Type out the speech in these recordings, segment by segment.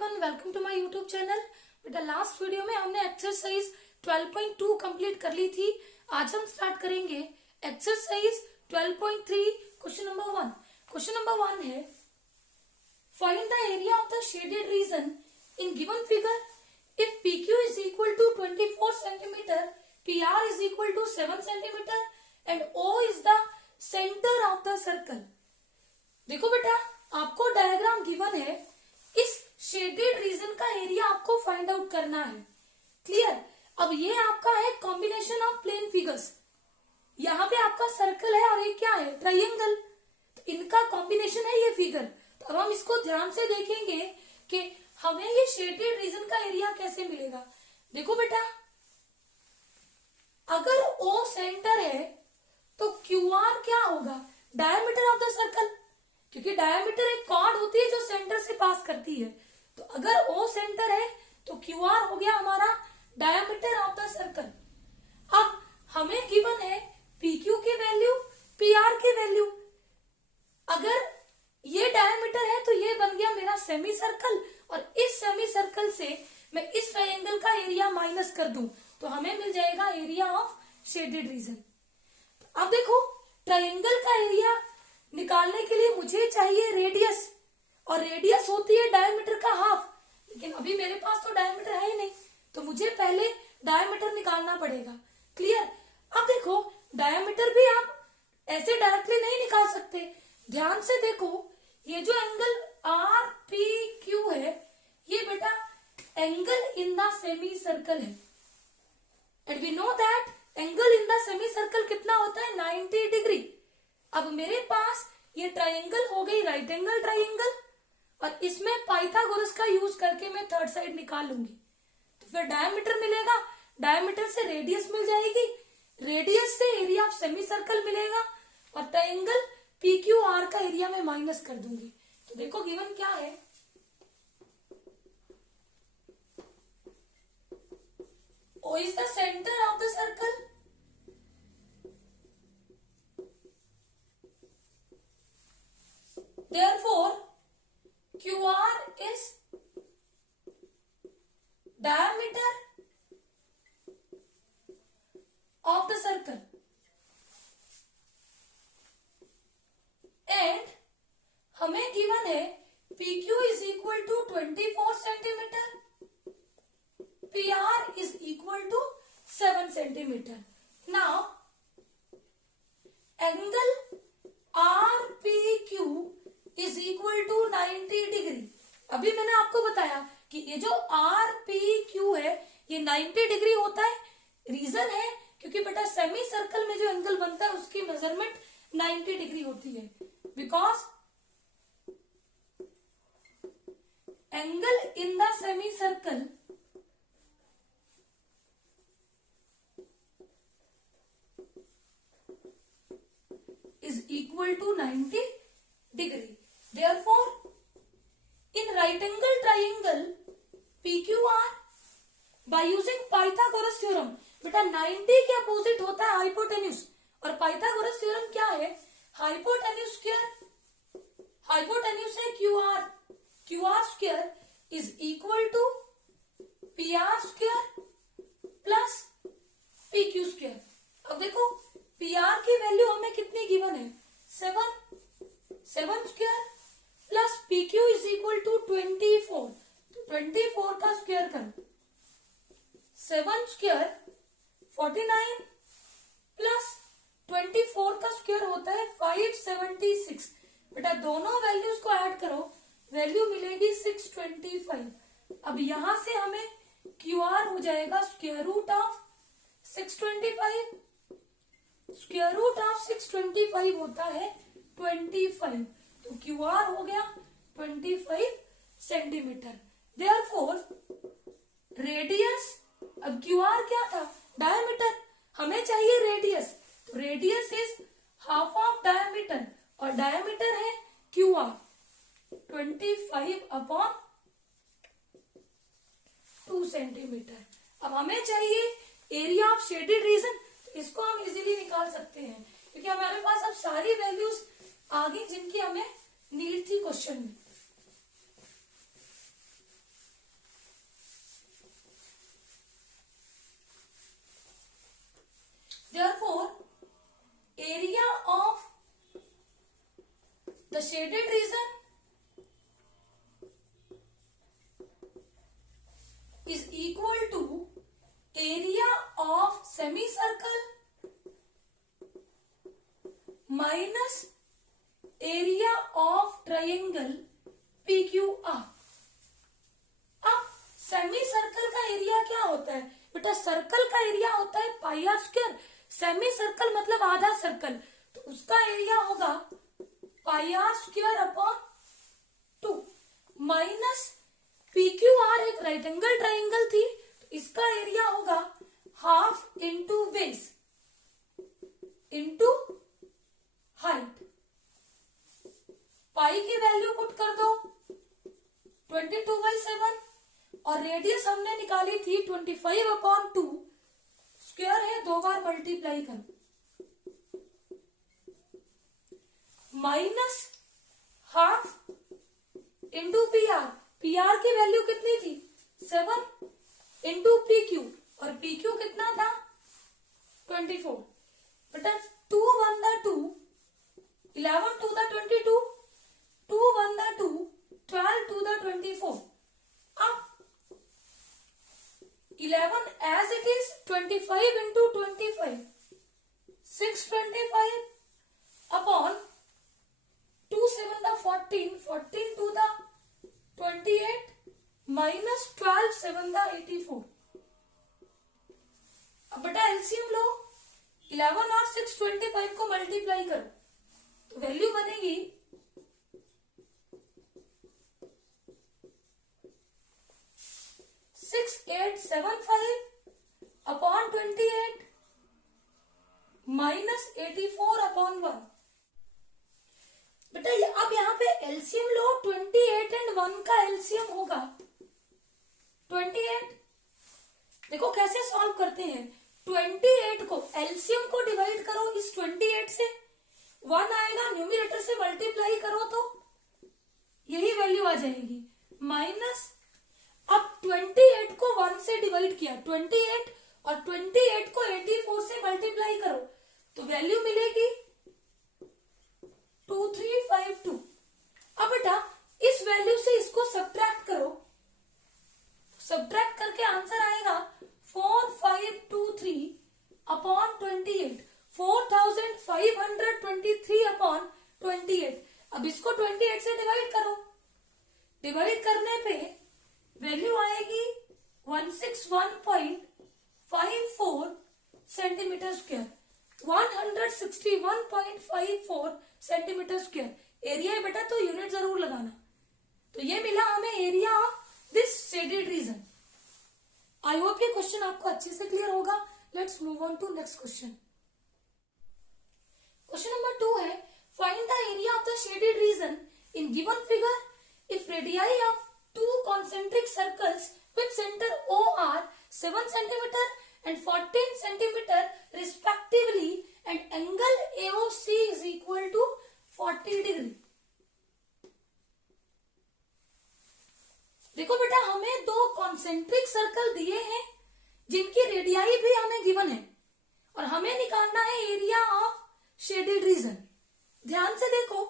Everyone, welcome to my YouTube channel. बेटा last video में हमने एक्सरसाइज 12.2 कंप्लीट कर ली थी। आज हम स्टार्ट करेंगे exercise 12.3 question number 1। Question number 1 है find the area of the shaded region in given figure if PQ is equal to 24 centimetre, PR is equal to 7 centimetre and O is the centre of the circle. देखो बेटा, आपको diagram given है, इस shaded region का area आपको find out करना है। Clear? अब ये आपका है कॉम्बिनेशन ऑफ प्लेन फिगर्स। यहाँ पे आपका सर्कल है और ये क्या है, ट्राइंगल। तो इनका कॉम्बिनेशन है ये फिगर। तो अब हम इसको ध्यान से देखेंगे कि हमें ये शेडेड रीजन का एरिया कैसे मिलेगा। देखो बेटा, अगर O सेंटर है तो QR क्या होगा, डायमीटर ऑफ द सर्कल, क्योंकि डायमीटर एक कॉर्ड होती है जो सेंटर से पास करती है। तो अगर O सेंटर है तो QR हो गया हमारा डायमीटर ऑफ द सर्कल। अब हमें गिवन है PQ की वैल्यू, PR की वैल्यू। अगर ये डायमीटर है तो ये बन गया मेरा सेमी सर्कल, और इस सेमी सर्कल से मैं इस ट्रायंगल का एरिया माइनस कर दूं तो हमें मिल जाएगा एरिया ऑफ शेडेड रीजन। अब देखो, ट्रायंगल का एरिया निकालने के लिए मुझे चाहिए रेडियस, और रेडियस होती है डायमीटर का हाफ। लेकिन अभी मेरे पास तो डायमीटर है ही नहीं, तो मुझे पहले डायमीटर निकालना पड़ेगा। क्लियर? अब देखो, डायमीटर भी आप ऐसे डायरेक्टली नहीं निकाल सकते। ध्यान से देखो, ये जो एंगल RPQ है, ये बेटा angle in the semicircle है, and we know that angle in the semicircle कितना होता है, 90 डिग्री। अब मेरे पास ये ट्रायंगल हो गई राइट एंगल ट्रायंगल, और इसमें पाइथागोरस का यूज करके मैं थर्ड साइड निकाल लूंगी। तो फिर डायमीटर मिलेगा, डायमीटर से रेडियस मिल जाएगी, रेडियस से एरिया ऑफ सेमी सर्कल मिलेगा, और ट्रायंगल PQR का एरिया में माइनस कर दूंगी। तो देखो गिवन क्या है, O is the center of the circle, therefore QR is diameter of the circle, and हमें गिवन है PQ is equal to 24 centimetre, PR is equal to 7 centimetre. Now angle RPQ is equal to 90 degree. अभी मैंने आपको बताया कि ये जो RPQ है ये 90 डिग्री होता है। रीजन है क्योंकि बेटा सेमी सर्कल में जो एंगल बनता है उसकी मेजरमेंट 90 डिग्री होती है, because angle in the semi circle is equal to 90 degree. Therefore, in right angle triangle PQR, by using Pythagoras theorem, बेटा 90 के अपोजिट होता है हाइपोटेन्यूज, और पाइथागोरस थ्योरम क्या है, हाइपोटेन्यूज स्क्वायर, हाइपोटेन्यूज है QR, QR square is equal to PR square plus PQ square. अब देखो, PR की वैल्यू हमें कितनी गिवन है, 7 square plus PQ is equal to 24। तो 24 का स्क्वायर करो, 7 स्क्वायर 49 प्लस 24 का स्क्वायर होता है 576। बेटा दोनों वैल्यूज को ऐड करो, वैल्यू मिलेगी 625। अब यहां से हमें QR हो जाएगा square root of 625। Square root of 625 होता है 25, तो QR हो गया 25 सेंटीमीटर। देयरफॉर रेडियस, अब QR क्या था, डायमीटर, हमें चाहिए रेडियस, तो radius is half of diameter, और डायमीटर है QR 25 अपॉन 2 सेंटीमीटर। अब हमें चाहिए एरिया ऑफ शेडेड रीजन, इसको हम इजीली निकाल सकते हैं क्योंकि हमारे पास अब सारी वैल्यूज आ गई जिनकी हमें नीड थी क्वेश्चन में। Minus area of triangle PQR। अब सेमी सर्कल का एरिया क्या होता है बेटा? सर्कल का एरिया होता है pi are square. Semicircle मतलब आधा सर्कल, तो उसका एरिया होगा pi are square upon 2 minus PQR एक राइट एंगल ट्राइंगल थी, तो इसका एरिया होगा half into base into height. Pi की वैल्यू पुट कर दो 22/7 और रेडियस हमने निकाली थी 25/2। स्क्वायर है, 2 बार मल्टीप्लाई करो, माइनस हाफ इंटू पीआर की वैल्यू कितनी थी 7 इंटू PQ और PQ कितना था 24 बेटा 2 1 the 2 11 2 the 22 2 1 the 2 12 2 the 24। अब 11 as it is 25 into 25 625 upon 2 7 the 14 14 2 the 28 minus 12 7 the 84। अब बेटा एलसीएम लो, 11 और 625 को मल्टीप्लाई करो तो वैल्यू बनेगी 6875 अपॉन 28 माइनस 84 अपॉन 1। बेटा अब यहाँ पे एलसीएम लो, 28 एंड 1 का एलसीएम होगा 28। देखो कैसे सॉल्व करते हैं, 28 को एलसीएम को डिवाइड करो इस 28 से, 1 आएगा, न्यूमरेटर से मल्टीप्लाई करो तो यही वैल्यू आ जाएगी माइनस। अब 28 को 1 से डिवाइड किया 28 और 28 को 84 से मल्टीप्लाई करो तो वैल्यू मिलेगी 2352। अब बेटा इस वैल्यू से इसको सब्ट्रैक्ट करो, सब्ट्रैक्ट करके आंसर आएगा 4523 अपॉन 28 4523 अपॉन 28। अब इसको 28 से डिवाइड करो, डिवाइड करने पे वैल्यू आएगी 161.54 centimetre square 161.54 centimetre square. Area है बेटा तो यूनिट जरूर लगाना। तो ये मिला हमें area of this shaded region. I hope ये क्वेश्चन आपको अच्छे से क्लियर होगा। Let's move on to next question. Question number 2 है, find the area of the shaded region in given figure if radii of two concentric circles with center O are 7 cm and 14 cm respectively and angle AOC is equal to 40 degree। देखो बेटा हमें 2 concentric circle दिए हैं जिनकी radii भी हमें given है और हमें निकालना है एरिया ऑफ शेडेड रीजन। ध्यान से देखो,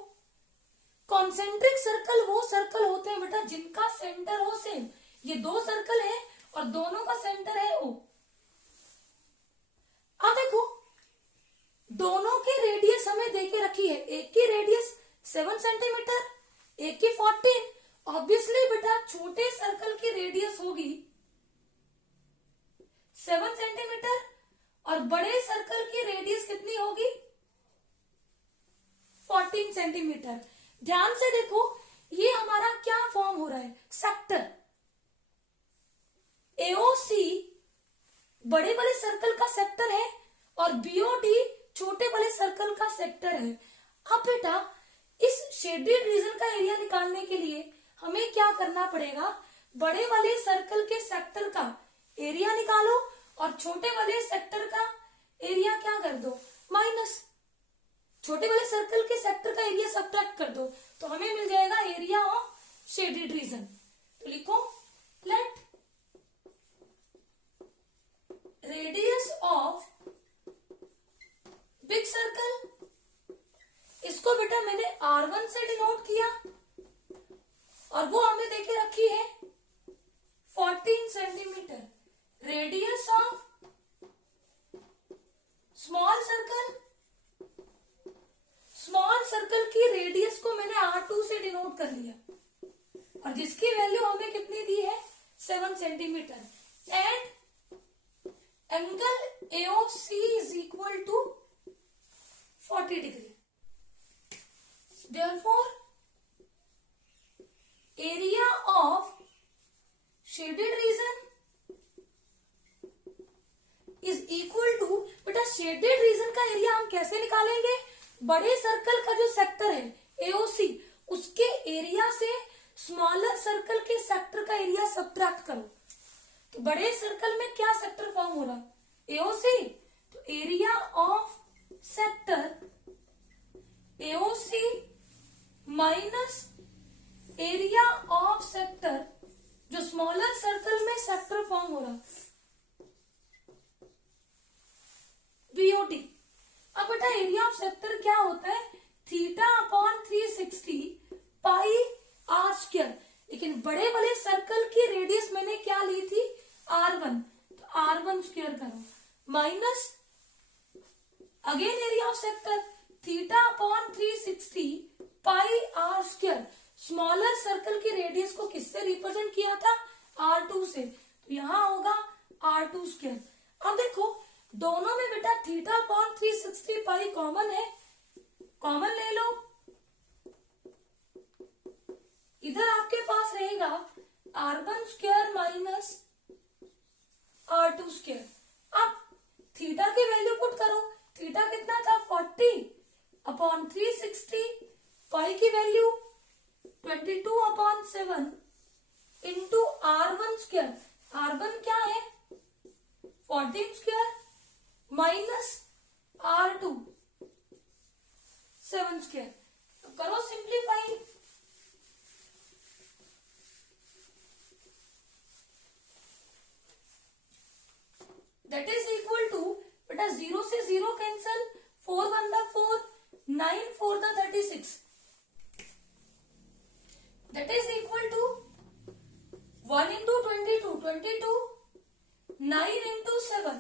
कॉन्सेंट्रिक सर्कल वो सर्कल होते हैं बेटा जिनका सेंटर हो सेम। ये 2 सर्कल है और दोनों का सेंटर है O। अब देखो दोनों की रेडियस हमें देके रखी है, एक की रेडियस 7 सेंटीमीटर, एक की 14। ऑब्वियसली बेटा छोटे सर्कल की रेडियस होगी 7 सेंटीमीटर और बड़े सर्कल की रेडियस कितनी होगी 14 सेंटीमीटर। ध्यान से देखो ये हमारा क्या फॉर्म हो रहा है, सेक्टर। एओसी बड़े वाले सर्कल का सेक्टर है और बीओडी छोटे वाले सर्कल का सेक्टर है। अब बेटा इस शेडेड रीजन का एरिया निकालने के लिए हमें क्या करना पड़ेगा, बड़े वाले सर्कल के सेक्टर का एरिया निकालो और छोटे वाले सेक्टर का एरिया क्या कर दो माइनस। छोटे वाले सर्कल के सेक्टर का एरिया सब्ट्रैक्ट कर दो तो हमें मिल जाएगा एरिया ऑफ शेडेड रीजन। तो लिखो let radius of big circle, इसको बेटा मैंने R1 से डिनोट किया और वो हमें देके रखी है 14 centimetre. Radius of small circle, और जिसकी वैल्यू हमें कितनी दी है 7 centimetre and angle AOC is equal to 40 degree. Therefore, area of shaded region is equal to, बेटा shaded region का एरिया हम कैसे निकालेंगे? बड़े सर्कल का जो सेक्टर है AOC, उसके एरिया से स्मॉलर सर्कल के सेक्टर का एरिया सब्ट्रैक्ट करो। तो बड़े सर्कल में क्या सेक्टर फॉर्म हो रहा? AOC। तो area of sector AOC minus area of sector जो स्मॉलर सर्कल में सेक्टर फॉर्म हो रहा BOD। अब बेटा एरिया ऑफ सेक्टर क्या होता है? Theta upon 360 pi are square. लेकिन बड़े बड़े सर्कल की रेडियस मैंने क्या ली थी? R1। तो R1 स्क्वायर करो minus again area of sector theta upon 360 pi are square. Smaller circle की रेडियस को किससे रिप्रेजेंट किया था? R2 से। तो यहां होगा R2 स्क्वायर। अब देखो दोनों में बेटा थीटा अपॉन 360 पाई कॉमन है, कॉमन ले लो। इधर आपके पास रहेगा R1 square minus R2 square. अब थीटा की वैल्यू पुट करो। थीटा कितना था? 40 अपॉन 360 पाई की value 22 upon 7 into R1 square. R1 क्या है? 14 स्क्वायर माइनस R2 7 स्क्वायर। तो करो simplify. That is equal to, बेटा 0 से 0 कैंसल, 4 1 दा 4, 9 4 दा 36। That is equal to 1 into 22, 22, 9 into 7।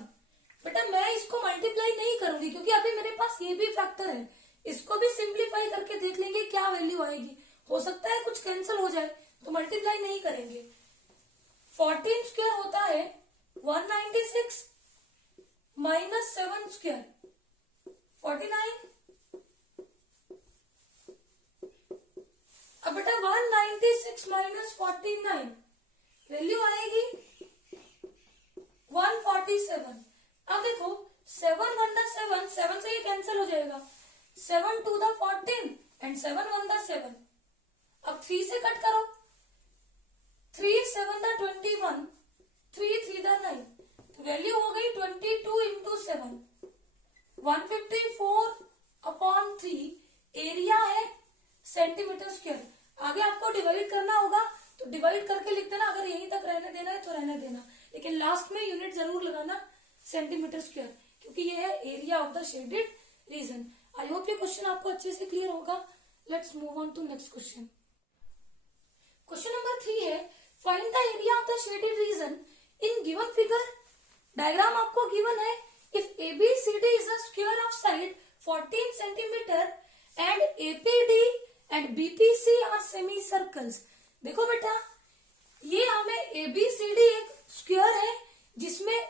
बेटा मैं इसको मल्टीप्लाई नहीं करूंगी क्योंकि अभी मेरे पास ये भी फैक्टर है। इसको भी सिंप्लीफाई करके देख लेंगे क्या वैल्यू आएगी। हो सकता है कुछ कैंसिल हो जाए तो मल्टीप्लाई नहीं करेंगे। 14 स्क्वायर होता है 196 माइनस 7 स्क्वायर 49। अब बेटा 196 माइनस 49 वैल्यू आएगी 147। अब देखो 7 1 दा 7, 7 से ये कैंसिल हो जाएगा। 7 2 दा 14 एंड 7 1 दा 7। अब 3 से कट करो। 3 7 दा 21, 3 3 दा 9। तो वैल्यू हो गई 22 इंटू 7, 154 अपॉन 3। एरिया है सेंटीमीटर स्क्वायर। आगे आपको डिवाइड करना होगा तो डिवाइड करके लिख देना। अगर यहीं तक रहने देना है तो रहने देना, लेकिन लास्ट में यूनिट जरूर लगाना सेंटीमीटर स्क्वायर, क्योंकि ये है area of the shaded region. I hope ये क्वेश्चन आपको अच्छे से क्लियर होगा। Let's move on to next question. Question number 3 है, find the area of the shaded region in given figure. Diagram आपको गिवन है। If ABCD is a square of side 14 centimetre and APD and BPC are semi circles. देखो बेटा ये हमें ABCD एक square है जिसमें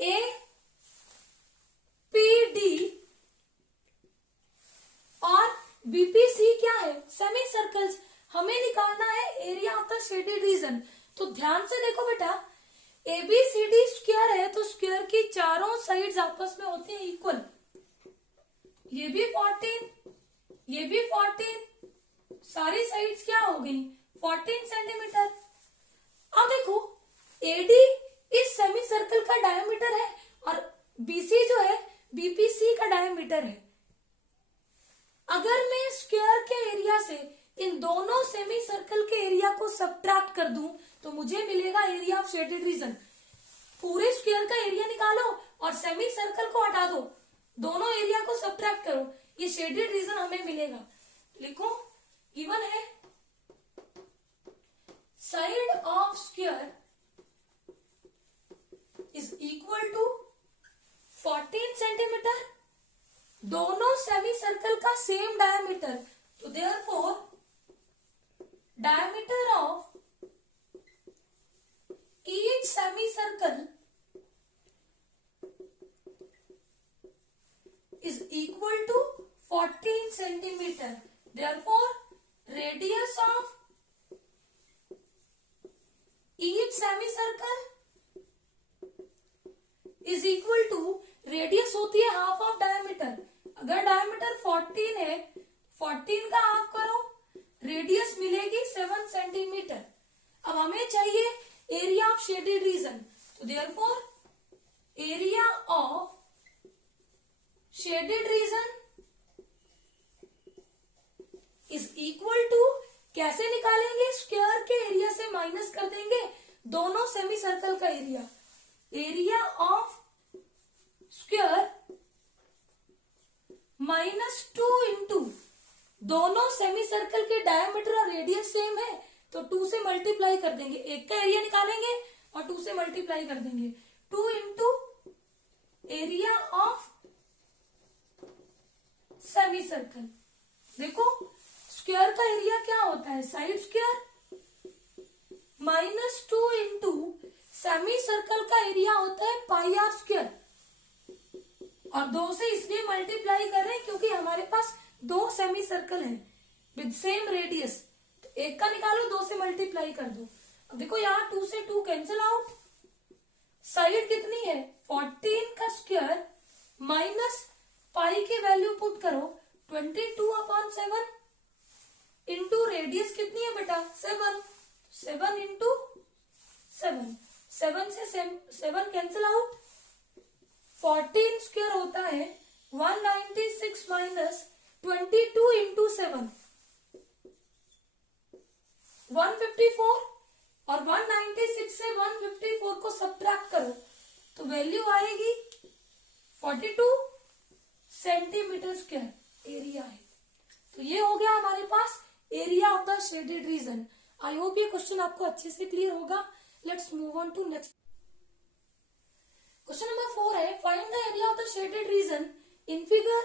APD और BPC क्या है? Semi circles. हमें निकालना है area of the shaded region. तो ध्यान से देखो बेटा ABCD स्क्वायर है तो स्क्वायर की चारों साइड्स आपस में होती है इक्वल। ये भी 14, ये भी 14, सारी साइड्स क्या हो गई 14 सेंटीमीटर। अब देखो AD इस सेमी सर्कल का डायमीटर है और BC जो है BPC का डायमीटर है। अगर मैं स्क्वायर के एरिया से इन दोनों सेमी सर्कल के एरिया को सब्ट्रैक्ट कर दूं तो मुझे मिलेगा एरिया ऑफ शेडेड रीजन। पूरे स्क्वायर का एरिया निकालो और सेमी सर्कल को हटा दो, दोनों एरिया को सब्ट्रैक्ट करो, ये शेडेड रीजन हमें मिलेगा। लिखो गिवन है side of square is equal to 14 centimetre, दोनों सेमी सर्कल का सेम डायमीटर। तो therefore diameter of each semi circle is equal to 14 centimeter. Therefore, radius of each semicircle is equal to, radius होती है half of diameter. अगर diameter 14 है, 14 का half करो, radius मिलेगी 7 सेंटीमीटर. अब हमें चाहिए एरिया ऑफ शेडेड रीजन. तो therefore area of shaded region is equal to, कैसे निकालेंगे, स्क्वायर के एरिया से माइनस कर देंगे दोनों सेमी सर्कल का area. Area of square -2 into, दोनों सेमी सर्कल के डायमीटर और रेडियस सेम है तो 2 से मल्टीप्लाई कर देंगे. एक का एरिया निकालेंगे और 2 से मल्टीप्लाई कर देंगे. 2 into area of semi circle. देखो स्क्वायर का एरिया क्या होता है, side square, -2 into semi circle का एरिया होता है पाई आर स्क्वायर. और 2 से इसलिए मल्टीप्लाई कर रहे हैं क्योंकि हमारे पास 2 सेमी सर्कल है विद सेम रेडियस. तो एक का निकालो, 2 से मल्टीप्लाई कर दो. अब देखो यहाँ 2 से 2 कैंसिल आउट. साइड कितनी है, 14 का स्क्वायर माइनस पाई की वैल्यू पुट करो 22/7 इंटू रेडियस कितनी है बेटा 7. 7 इंटू 7, 7 से 7 कैंसिल आउट. 14 स्क्वायर होता है 196 माइनस 22 इंटू 7 154. और 196 से 154 को सब्ट्रैक्ट करो तो वैल्यू आएगी 42 सेंटीमीटर स्क्वायर एरिया है. तो ये हो गया हमारे पास area of the shaded region. I hope ये क्वेश्चन आपको अच्छे से क्लियर होगा. Let's move on to next. Question number 4 है, find the area of the shaded region in figure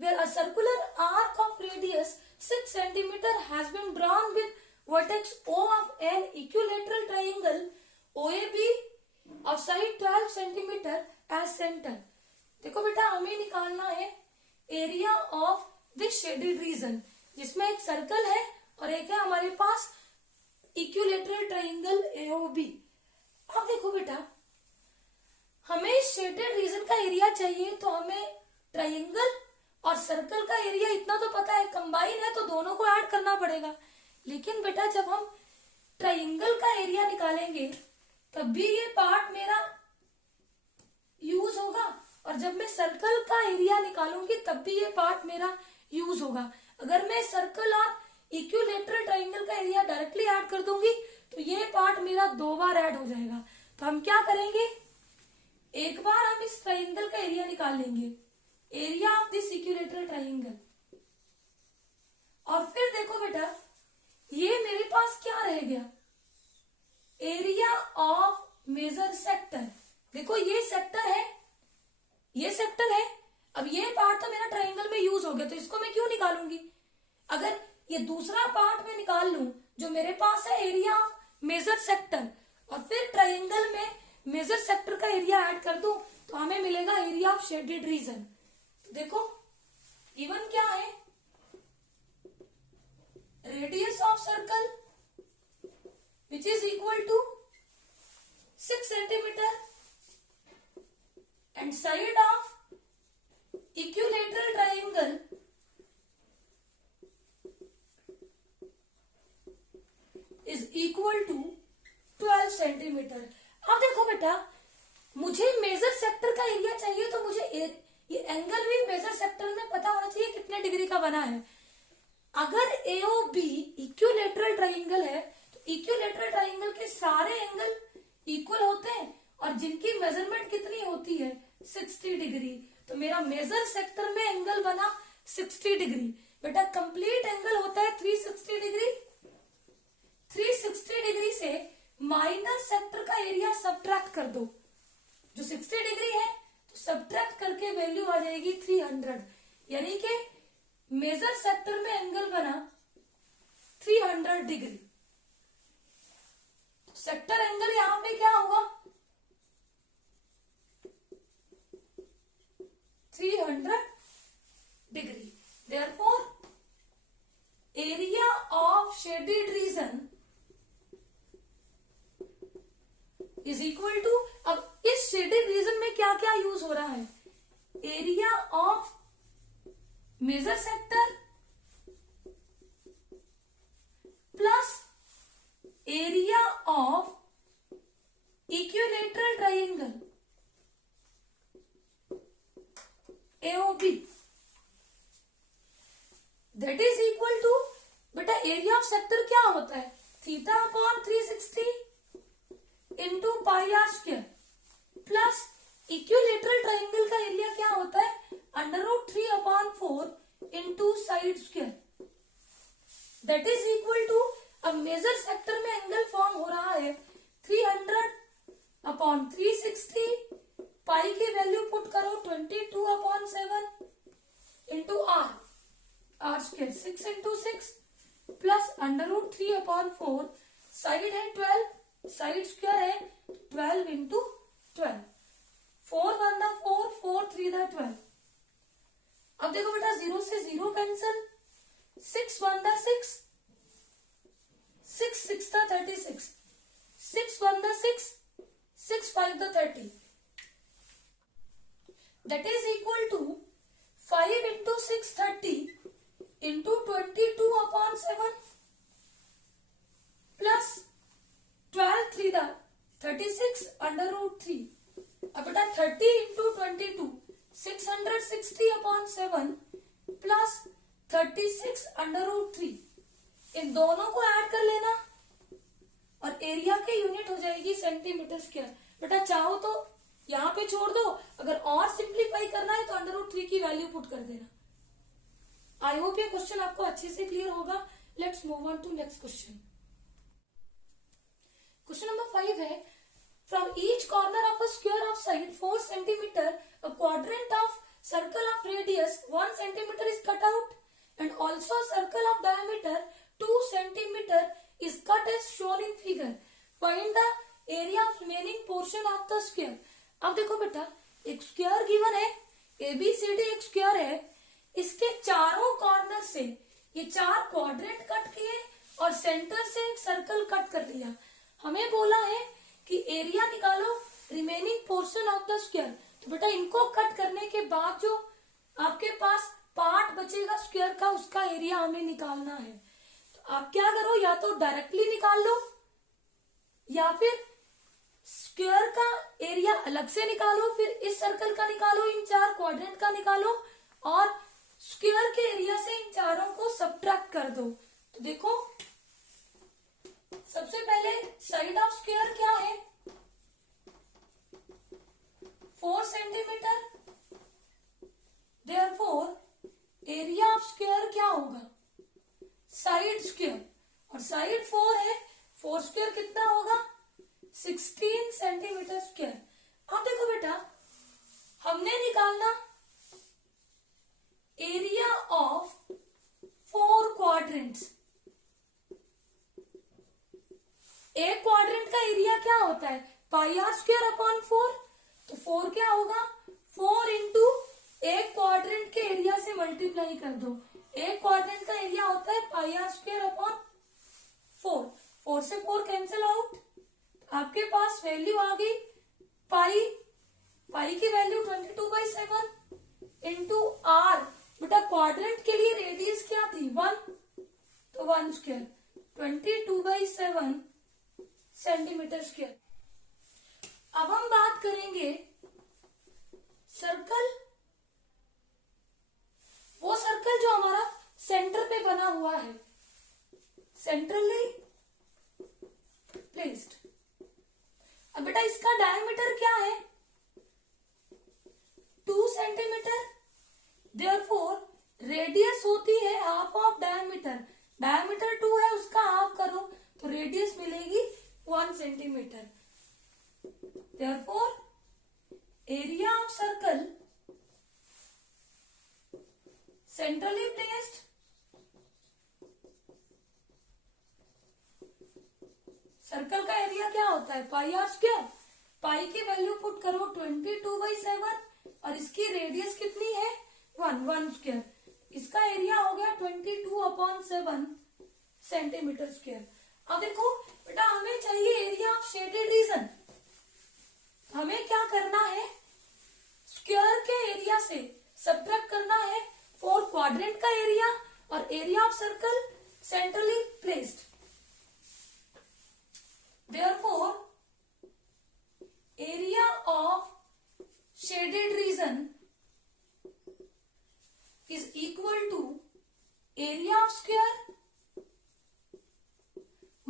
where a circular arc of radius 6 centimetre has been drawn with vertex O of an equilateral triangle OAB of side 12 centimetre as center. देखो बेटा हमें निकालना है area of this shaded reason जिसमें एक circle है और एक है हमारे पास इक्विलेटरल ट्राइंगल AOB. अब देखो बेटा हमें शेडेड रीजन का एरिया चाहिए तो हमें ट्राइंगल और सर्कल का एरिया इतना तो पता है, कंबाइन है तो दोनों को ऐड करना पड़ेगा. लेकिन बेटा जब हम ट्राइंगल का एरिया निकालेंगे तब भी ये पार्ट मेरा यूज होगा और जब मैं सर्कल का एरिया निकालूंगी तब भी ये पार्ट मेरा यूज होगा. अगर मैं सर्कल और इक्विलेटरल ट्राइंगल का एरिया डायरेक्टली ऐड कर दूंगी तो ये पार्ट मेरा 2 बार ऐड हो जाएगा. तो हम क्या करेंगे, एक बार हम इस ट्राइंगल का एरिया निकाल लेंगे, area of this equilateral triangle. और फिर देखो बेटा ये मेरे पास क्या रह गया, एरिया ऑफ मेजर सेक्टर. देखो ये सेक्टर है, ये सेक्टर है. अब ये पार्ट तो मेरा ट्राइंगल में यूज हो गया तो इसको मैं क्यों निकालूंगी. अगर ये दूसरा पार्ट में निकाल लूं जो मेरे पास है एरिया ऑफ मेजर सेक्टर और फिर ट्राइंगल में मेजर सेक्टर का एरिया ऐड कर दूं तो हमें मिलेगा एरिया ऑफ शेडेड रीजन. देखो गिवन क्या है, radius of circle which is equal to 6 centimeter and side of equilateral triangle is equal to 12 centimeter. अब देखो बेटा मुझे मेजर सेक्टर का एरिया चाहिए तो मुझे ये एंगल भी मेजर सेक्टर में पता होना चाहिए कितने डिग्री का बना है. अगर AOB इक्विलेटरल ट्राइंगल है तो इक्विलेटरल ट्राइंगल के सारे एंगल इक्वल होते हैं और जिनकी मेजरमेंट कितनी होती है 60 डिग्री. तो मेरा मेजर सेक्टर में एंगल बना 60 डिग्री. बेटा कंप्लीट एंगल होता है 360 डिग्री. 360 डिग्री से माइनर सेक्टर का एरिया सब्ट्रैक्ट कर दो जो 60 डिग्री है तो सब्ट्रैक्ट करके वैल्यू आ जाएगी 300. यानी कि मेजर सेक्टर में एंगल बना 300 डिग्री. सेक्टर एंगल यहां पे क्या होगा, 300 degree. Therefore area of shaded region is equal to, अब इस शेडेड रीजन में क्या क्या यूज हो रहा है, area of major sector plus area of equilateral triangle AOB, that is equal to, बेटा एरिया ऑफ सेक्टर क्या होता है, theta upon 360 into pi are square plus equilateral triangle का एरिया क्या होता है, √3/4 into side square, that is equal to, अब major sector में एंगल फॉर्म हो रहा है 300/360, पाई की वैल्यू पुट करो 22/7 into r square 6 into 6 plus √3/4, side है 12, साइड स्क्वायर है 12 इंटू 12, 4 1 4, 4 3 12। अब देखो बेटा 0 से 0 cancel, 6 1 6, 6 6 36, 6 1 6, 6 5 30, that is equal to 5 into 6 30 into 22/7 plus 12 3 36 √3। अब बेटा 30 into 22 660/7 प्लस 36 √3, इन दोनों को ऐड कर लेना और एरिया की यूनिट हो जाएगी सेंटीमीटर स्क्वायर। बेटा चाहो तो यहां पे छोड़ दो, अगर और सिंप्लीफाई करना है तो √3 की वैल्यू पुट कर देना। आई होप ये क्वेश्चन आपको अच्छे से क्लियर होगा। Let's move on to next question. Question number 5 है, from each corner of a square of side 4 centimetre a quadrant of circle of radius 1 centimetre is cut out and also circle of diameter 2 centimetre is cut as shown in figure, find the area of remaining portion of the square. अब देखो बेटा एक square given है, ABCD एक square है, इसके चारों corner से ये 4 क्वाड्रेंट कट किए और सेंटर से एक सर्कल कट कर लिया। हमें बोला है कि एरिया निकालो remaining portion of the square. तो बेटा इनको कट करने के बाद जो आपके पास पार्ट बचेगा स्क्वायर का, उसका एरिया हमें निकालना है। तो आप क्या करो, या तो डायरेक्टली निकाल लो या फिर स्क्वायर का एरिया अलग से निकालो, फिर इस सर्कल का निकालो, इन 4 क्वाड्रेंट का निकालो और स्क्वायर के एरिया से इन चारों को सब्ट्रैक्ट कर दो। तो देखो सबसे पहले साइड ऑफ स्क्वायर क्या है, 4 centimetre, therefore area of square क्या होगा, साइड स्क्वायर, और साइड 4 है, 4 स्क्वायर कितना होगा 16 सेंटीमीटर स्क्वायर। अब देखो बेटा हमने निकालना एरिया ऑफ 4 क्वाड्रेंट्स। एक क्वाड्रेंट का एरिया क्या होता है, पाई आर स्क्वायर अपॉन 4, तो 4 क्या होगा, 4 इंटू एक क्वाड्रेंट के एरिया से मल्टीप्लाई कर दो। एक क्वाड्रेंट का एरिया होता है पाई आर स्क्वायर अपॉन 4, 4 से 4 कैंसिल आउट, आपके पास वैल्यू आ गई पाई की वैल्यू 22/7 इंटू आर। बेटा क्वाड्रेंट के लिए रेडियस क्या थी 1, तो 1 स्क्वायर 22/7 सेंटीमीटर स्क्वायर। अब हम बात करेंगे सर्कल, वो सर्कल जो हमारा सेंटर पे बना हुआ है, सेंट्रली प्लेस्ड। अब बेटा इसका डायमीटर क्या है 2 सेंटीमीटर, देयरफॉर रेडियस होती है हाफ ऑफ डायमीटर, डायमीटर 2 है उसका हाफ करो तो रेडियस मिलेगी 1 centimetre. Therefore area of circle centrally placed circle का एरिया क्या होता है, पाई आर स्क्वायर। पाई की वैल्यू पुट करो 22/7 और इसकी रेडियस कितनी है 1 स्क्वायर। इसका एरिया हो गया 22/7 सेंटीमीटर स्क्वायर। अब देखो बेटा हमें चाहिए एरिया ऑफ शेडेड रीजन। हमें क्या करना है, स्क्वायर के एरिया से सब्ट्रैक्ट करना है 4 क्वाड्रेंट का एरिया और area of circle centrally placed. Therefore, area of shaded region is equal to area of square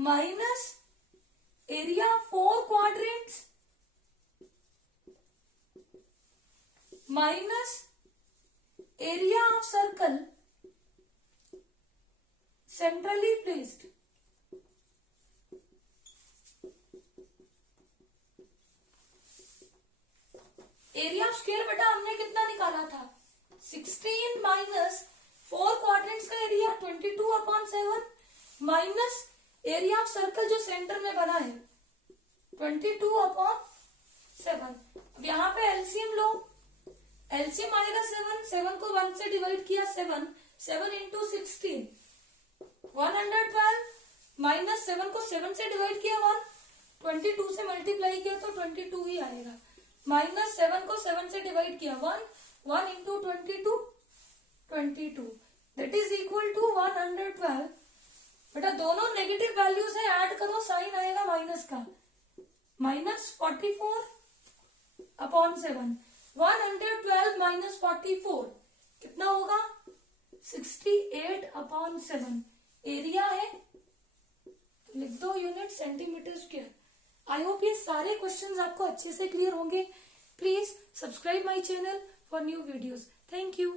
minus area of 4 quadrants minus area of circle centrally placed। Area of square बेटा हमने कितना निकाला था 16 minus 4 quadrants का area 22/7 minus area of circle जो centre में बना है 22/7। अब यहाँ पे एलसीएम लो, एलसीएम आएगा 7 को 1 से डिवाइड किया 7 इंटू 16 112 माइनस 7 को 7 से डिवाइड किया 1 22 से मल्टीप्लाई किया तो 22 ही आएगा। माइनस 7 को 7 से डिवाइड किया 1 into 22 that is equal to 112। बेटा दोनों नेगेटिव वैल्यूज है, ऐड करो साइन आएगा माइनस का, माइनस 44/7। 112 माइनस 44 कितना होगा 68/7। एरिया है तो लिख दो unit centimetre square. I hope ये सारे क्वेश्चंस आपको अच्छे से क्लियर होंगे। Please subscribe my channel for new videos. Thank you.